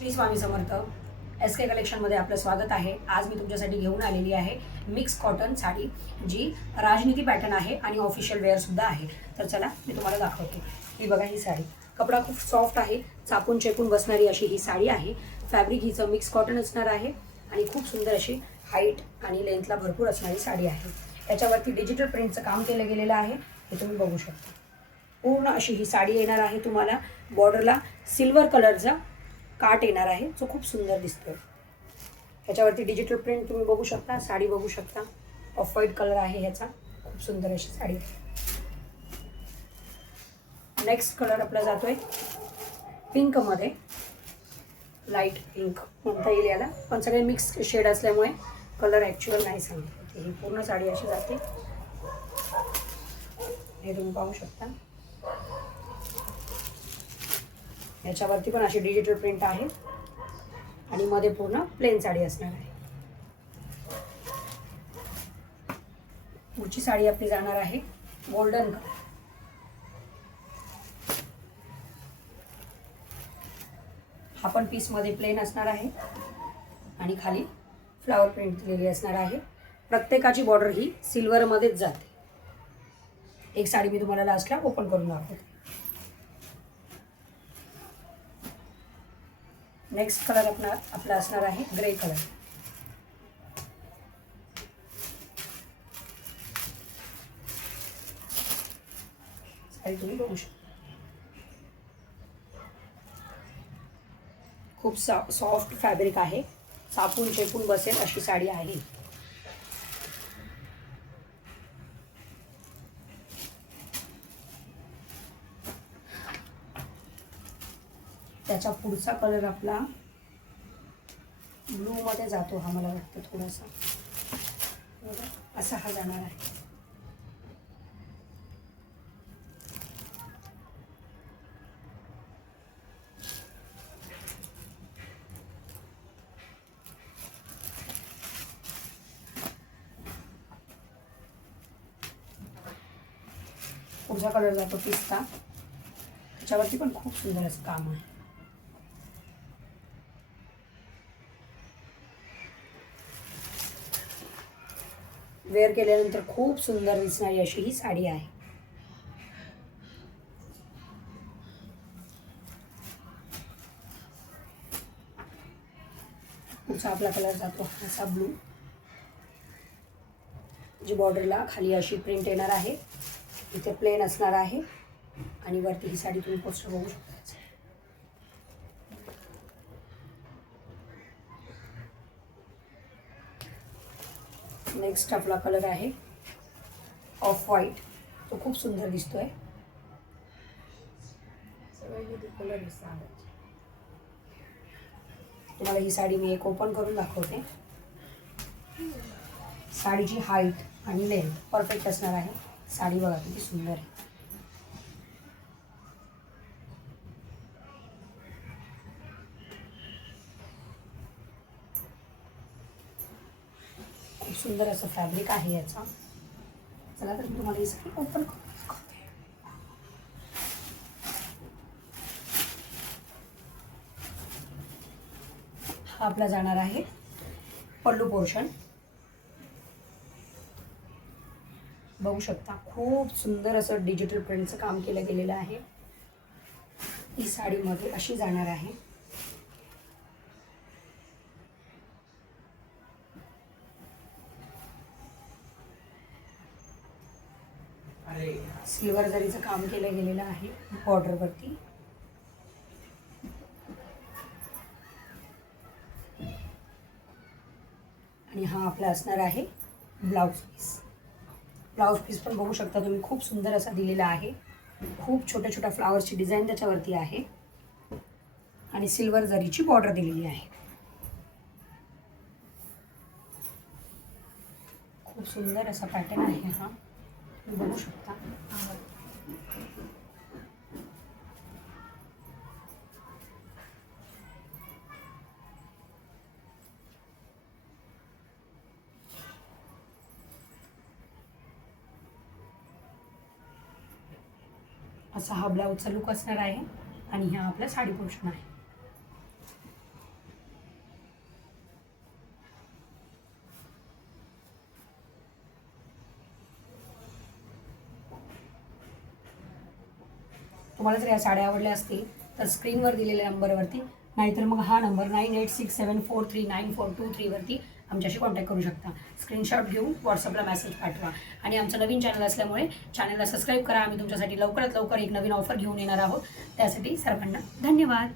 Shri Swami Samarth. SK कलेक्शनमध्ये आपलं स्वागत आहे. आज मी तुमच्यासाठी घेऊन आलेली आहे मिक्स कॉटन साडी, जी राजनीती पॅटर्न आहे आणि ऑफिशियल वेअरसुद्धा आहे. तर चला मी तुम्हाला दाखवते. ही बघा, ही साडी कपडा खूप सॉफ्ट आहे, चापून चेपून बसणारी अशी ही साडी आहे. फॅब्रिक हिचं मिक्स कॉटन असणार आहे आणि खूप सुंदर अशी हाईट आणि लेंथला भरपूर असणारी साडी आहे. याच्यावरती डिजिटल प्रिंटचं काम केलं गेलेलं आहे, हे तुम्ही बघू शकता. पूर्ण अशी ही साडी येणार आहे. तुम्हाला बॉर्डरला सिल्वर कलरचा काट येणार आहे, जो खूप सुंदर दिसतोय. ह्याच्यावरती डिजिटल प्रिंट तुम्ही बघू शकता. साडी बघू शकता, ऑफ व्हाईट कलर आहे ह्याचा. खूप सुंदर अशी साडी. नेक्स्ट कलर आपला जातोय पिंकमध्ये. लाईट पिंक म्हणता येईल याला, पण सगळे मिक्स शेड असल्यामुळे कलर ॲक्च्युअल नाही सांगते. ही पूर्ण साडी अशी जाते, हे तुम्ही पाहू शकता. याच्यावरती पण अशी डिजिटल प्रिंट आहे आणि मध्ये पूर्ण प्लेन साडी असणार आहे. पुढची साडी आपली जाणार आहे गोल्डन कलर. हा पण पीसमध्ये प्लेन असणार आहे आणि खाली फ्लावर प्रिंट दिलेली असणार आहे. प्रत्येकाची बॉर्डर ही सिल्वरमध्येच जाते. एक साडी मी तुम्हाला लास्टला ओपन करून दाखवते. नेक्स्ट कलर आपला असणार आहे ग्रे कलर. साडी तुम्ही बघू शकता. खूप सॉफ्ट फॅब्रिक आहे, चापून चेपून बसेल अशी साडी आहे. त्याचा पुढचा कलर आपला ब्लू मध्ये जातो. हा मला वाटतं थोडासा असा हा जाणार आहे. पुढचा कलर जातो पिस्ता. त्याच्यावरती पण खूप सुंदर असं काम आहे. वेअर केल्यानंतर खूप सुंदर दिसणारी अशी ही साडी आहे. पुढचा आपला कलर जातो असा ब्लू, जी बॉर्डरला खाली अशी प्रिंट येणार आहे. इथे प्लेन असणार आहे आणि वरती ही साडी तुम्ही पोस्टर बघू शकता. नेक्स्ट आपला कलर आहे ऑफ व्हाईट. तो खूप सुंदर दिसतोय. तुम्हाला ही साडी मी एक ओपन करून दाखवते. साडीची हाईट आणि लेंथ परफेक्ट असणार आहे. साडी बघा किती सुंदर आहे. खूप सुंदर असं फॅब्रिक आहे याचा. चला तर मी तुम्हाला ही साडी ओपन करून दाखवते. हा आपला जाणार आहे पल्लू पोर्शन. बघू शकता, खूप सुंदर असं डिजिटल प्रिंटचं काम केलं गेलेलं आहे. ही साडीमध्ये अशी जाणार आहे. सिल्वर जरीचं काम केलं गेलेलं आहे बॉर्डरवरती. आणि हा आपला असणार आहे ब्लाउज पीस. ब्लाउज पीस पण बघू शकता तुम्ही, खूप सुंदर असा दिलेला आहे. खूप छोट्या छोट्या फ्लावर्सची डिझाईन त्याच्यावरती आहे आणि सिल्वर जरीची बॉर्डर दिलेली आहे. खूप सुंदर असा पॅटर्न आहे हा, तुम्ही बघू शकता. असा हा ब्लाऊजचा लुक असणार आहे आणि हा आपला साडी पोर्शन आहे. तुम्हाला जर या साड्या आवडल्या असतील तर स्क्रीनवर दिलेल्या नंबरवरती, नाहीतर मग हा नंबर 9867439423वरती आमच्याशी कॉन्टॅक्ट करू शकता. स्क्रीनशॉट घेऊन व्हॉट्सअपला मेसेज पाठवा. आणि आमचं नवीन चॅनल असल्यामुळे चॅनलला सबस्क्राईब करा. आम्ही तुमच्यासाठी लवकरात लवकर एक नवीन ऑफर घेऊन येणार आहोत. त्यासाठी सर्वांना धन्यवाद.